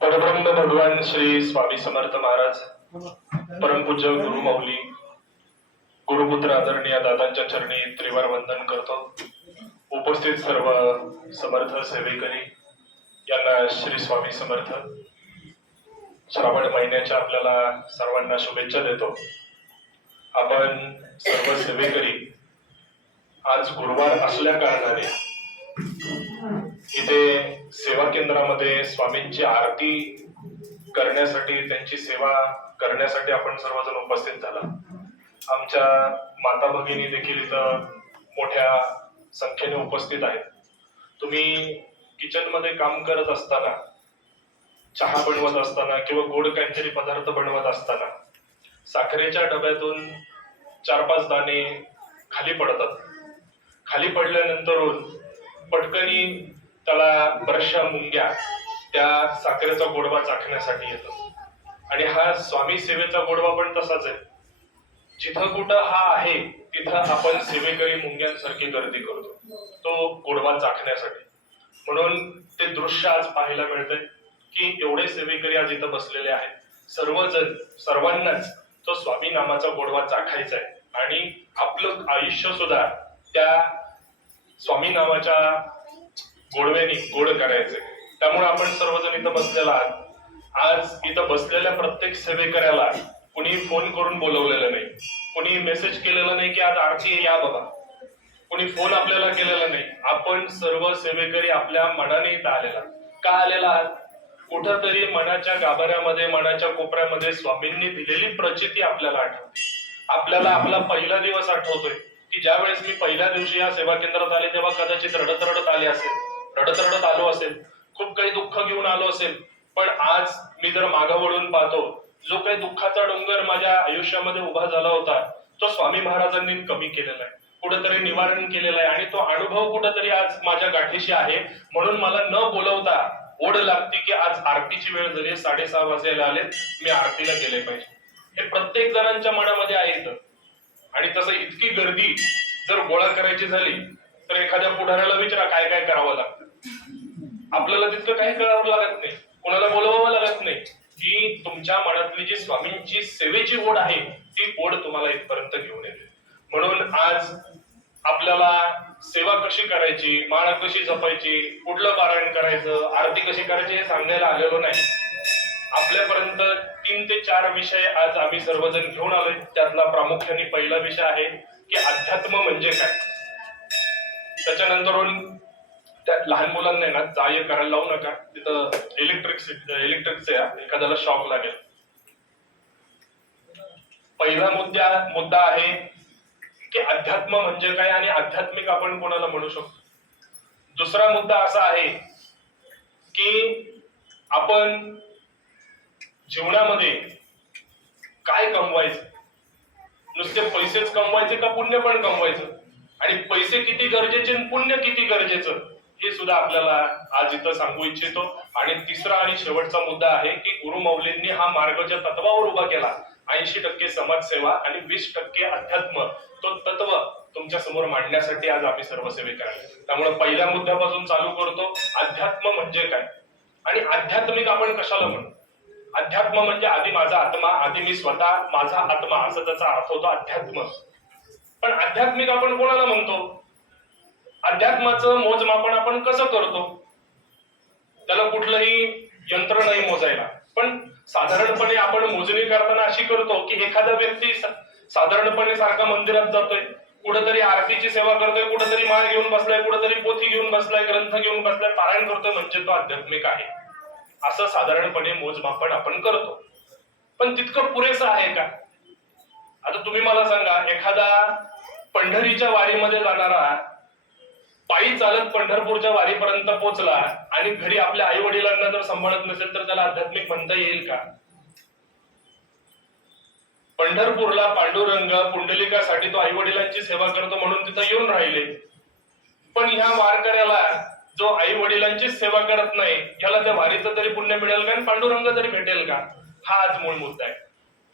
परब्रह्म भगवान श्री स्वामी समर्थ महाराज परमपूज्य गुरु माऊली गुरुपुत्र आदरणीय दादांच्या चरणी त्रिवार वंदन करतो. उपस्थित सर्व समर्थ सेवेकरी यांना श्री स्वामी समर्थ. श्रावण महिन्याच्या आपल्याला सर्वांना शुभेच्छा देतो. आपण सर्व सेवेकरी आज गुरुवार असल्या कारणाने इथे सेवा केंद्रामध्ये स्वामींची आरती करण्यासाठी त्यांची सेवा करण्यासाठी आपण सर्वजण उपस्थित झाला. आमच्या माता भगिनी देखील इथं मोठ्या संख्येने उपस्थित आहेत. तुम्ही किचनमध्ये काम करत असताना चहा बनवत असताना किंवा गोड काहीतरी पदार्थ बनवत असताना साखरेच्या डब्यातून चार पाच दाणे खाली पडतात. खाली पडल्यानंतरून पटकनी त्याला बऱ्याचशा मुंग्या त्या साखरेचा गोडवा चाखण्यासाठी येतो. आणि हा स्वामी सेवेचा गोडवा पण तसाच आहे. जिथं कुठं हा आहे तिथं आपण सेवेकरी मुंग्यांसारखी गर्दी करतो. तो गोडवा चाखण्यासाठी. म्हणून ते दृश्य आज पाहायला मिळतंय की एवढे सेवेकरी आज इथं बसलेले आहेत. सर्वजण सर्वांनाच तो स्वामी नामाचा गोडवा चाखायचा आहे. आणि आपलं आयुष्य सुद्धा त्या स्वामी नावाच्या गोडव्याने गोड करायचे. त्यामुळे आपण सर्वजण इथं बसलेला आहात. आज इथं बसलेल्या प्रत्येक सेवेकऱ्याला कुणी फोन करून बोलवलेलं नाही. कुणी मेसेज केलेला नाही की आज आरती या बाबा. कुणी फोन आपल्याला केलेला नाही. आपण सर्व सेवेकरी आपल्या मनाने इथं आलेला का आलेला आहात? कुठंतरी मनाच्या गाभाऱ्यामध्ये मनाच्या कोपऱ्यामध्ये स्वामींनी दिलेली प्रचिती आपल्याला आठवते. आपल्याला आपला पहिला दिवस आठवतोय की ज्या वेळेस मी पहिल्या दिवशी या सेवा केंद्रात आले तेव्हा कदाचित रडत रडत आले असेल. रडत रडत आलो असेल खूप काही दुःख घेऊन आलो असेल पण आज मी जर मागं वळून पाहतो जो काही दुःखाचा डोंगर माझ्या आयुष्यामध्ये उभा झाला होता तो स्वामी महाराजांनी कमी केलेला आहे. कुठेतरी निवारण केलेलं आहे आणि तो अनुभव कुठेतरी आज माझ्या गाठीशी आहे. म्हणून मला न बोलवता ओढ लागते की आज आरतीची वेळ झाली साडेसहा वाजायला आले मी आरतीला गेले पाहिजे. हे प्रत्येक जणांच्या मनामध्ये आहे इथं. आणि तसं इतकी गर्दी जर गोळा करायची झाली तर एखाद्या पुढाऱ्याला विचारा काय काय करावं लागतं. आपल्याला तितकं काही कळावं लागत नाही. कोणाला बोलवावं लागत नाही. की तुमच्या मनातली जी स्वामींची सेवेची ओढ आहे ती ओढ तुम्हाला इथपर्यंत घेऊन येते. म्हणून आज आपल्याला सेवा कशी करायची माळ कशी जपायची कुठलं पारायण करायचं आरती कशी करायची हे सांगायला आलेलो नाही. आपल्यापर्यंत तीन ते चार विषय आज आम्ही सर्वजण घेऊन आलोय. त्यातला प्रामुख्याने पहिला विषय आहे की अध्यात्म म्हणजे काय? त्याच्यानंतर त्या लहान मुलांना ना जाय करायला लावू नका. तिथं इलेक्ट्रिक इलेक्ट्रिकचे एखाद्याला शॉक लागेल. पहिला मुद्दा मुद्दा आहे की अध्यात्म म्हणजे काय आणि आध्यात्मिक आपण कोणाला म्हणू शकतो? दुसरा मुद्दा असा आहे की आपण जीवनामध्ये काय कमवायचं? नुसते पैसेच कमवायचे का पुण्य पण कमवायचं? आणि पैसे किती गरजेचे आणि पुण्य किती गरजेचं? हे सुद्धा आपल्याला आज इथं सांगू इच्छितो. आणि तिसरा आणि शेवटचा मुद्दा आहे की गुरु मौलींनी हा मार्गच्या तत्वावर उभा केला ऐंशी टक्के समाजसेवा आणि वीस टक्के अध्यात्म तो तत्व तुमच्यासमोर मांडण्यासाठी आज आम्ही सर्व सेवे आहे. त्यामुळे पहिल्या मुद्द्यापासून चालू करतो अध्यात्म म्हणजे काय? आणि आध्यात्मिक आपण कशाला म्हणतो अध्यात्म म्हणजे आधी माझा आत्मा आधी मी स्वतः माझा आत्मा असं त्याचा अर्थ होतो अध्यात्म. पण आध्यात्मिक आपण कोणाला म्हणतो? अध्यात्माचं मोजमापन आपण कसं करतो? त्याला कुठलंही यंत्र नाही मोजायला. पण साधारणपणे आपण मोजणी करताना अशी करतो की एखादा व्यक्ती साधारणपणे सारखा मंदिरात जातोय कुठेतरी आरतीची सेवा करतोय कुठेतरी माळ घेऊन बसलाय कुठेतरी पोथी घेऊन बसलाय ग्रंथ घेऊन बसलाय पारायण करतोय म्हणजे तो आध्यात्मिक आहे. असं साधारणपणे मोजमापन आपण करतो. पण तितकं पुरेसं आहे का? आता तुम्ही मला सांगा एखादा पंढरीच्या वारीमध्ये जाणारा पायी चालत पंढरपूरच्या वारीपर्यंत पोहोचला आणि घरी आपल्या आई वडिलांना जर सांभाळत नसेल तर त्याला आध्यात्मिक म्हणता येईल का? पंढरपूरला पांडुरंग पुंडलिकासाठी तो आई वडिलांची सेवा करतो म्हणून तिथं येऊन राहिले. पण ह्या वारकऱ्याला जो आई वडिलांची सेवा करत नाही ह्याला त्या वारीचं तरी पुण्य मिळेल का आणि पांडुरंग तरी भेटेल का? हा आज मूळ मुद्दा आहे.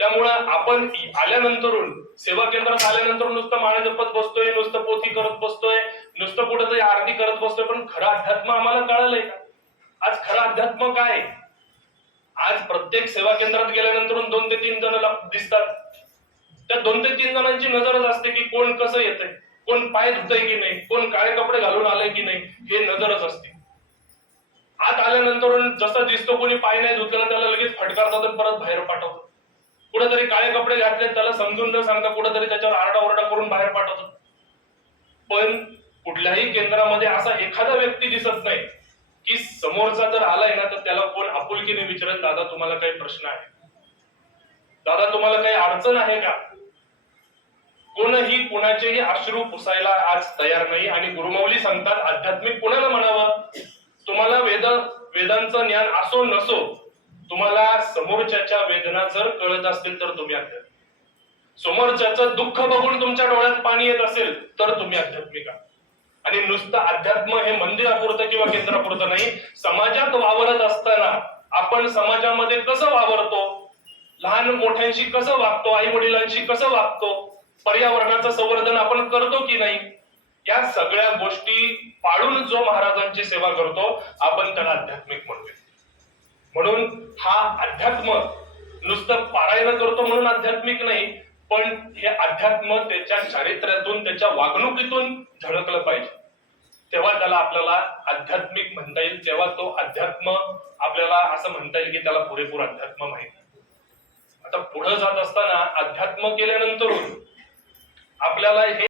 त्यामुळं आपण आल्यानंतरून सेवा केंद्रात आल्यानंतर नुसतं माळ जपत बसतोय नुसतं पोथी करत बसतोय नुसतं कुठेतरी आरती करत बसतोय पण खरं अध्यात्म आम्हाला कळालंय का? आज खरं अध्यात्म काय? आज प्रत्येक सेवा केंद्रात गेल्यानंतर दोन ते तीन जण दिसतात. त्या दोन ते तीन जणांची नजरच असते की कोण कसं येतंय कोण पाय धुतय की नाही कोण काळे कपडे घालून आलंय की नाही हे नजरच असते. आत आल्यानंतर जसं दिसतो कोणी पाय नाही धुतलं त्याला लगेच फटकारतात परत बाहेर पाठवतात. कुठेतरी काळे कपडे घातले त्याला समजून न सांगता कुठेतरी त्याच्यावर आरडाओरडा करून बाहेर पाठवतो. पण कुठल्याही केंद्रामध्ये असा एखादा व्यक्ती दिसत नाही की समोरचा जर आलाय ना तर त्याला कोण आपुलकीने विचारेल दादा तुम्हाला काही प्रश्न आहे? दादा तुम्हाला काही अडचण आहे का? कोणही कोणाचेही अश्रू पुसायला आज तयार नाही आणि गुरुमौली सांगतात आध्यात्मिक कोणाला म्हणावं? तुम्हाला वेद वेदांचं ज्ञान असो नसो तुम्हाला समोरच्याच्या वेदना जर कळत असतील तर तुम्ही आध्यात्मिक समोरच्याचं दुःख बघून तुमच्या डोळ्यात पाणी येत असेल तर तुम्ही आध्यात्मिक आणि नुसतं अध्यात्म हे मंदिरापुरतं किंवा केंद्रापुरतं नाही समाजात वावरत असताना आपण समाजामध्ये कसं वावरतो? लहान मोठ्यांशी कसं वागतो? आई वडिलांशी कसं वागतो? पर्यावरणाचं संवर्धन आपण करतो की नाही? या सगळ्या गोष्टी पाळून जो महाराजांची सेवा करतो आपण त्याला आध्यात्मिक म्हणतो म्हणून हा अध्यात्म नुसतं पारायण करतो म्हणून आध्यात्मिक नाही पण हे अध्यात्म त्याच्या चारित्र्यातून त्याच्या वागणुकीतून झळकलं पाहिजे. तेव्हा त्याला आपल्याला आध्यात्मिक म्हणता येईल. तेव्हा तो अध्यात्म आपल्याला असं म्हणता येईल की त्याला पुरेपूर अध्यात्म माहीत आता पुढे जात असताना अध्यात्म केल्यानंतर आपल्याला हे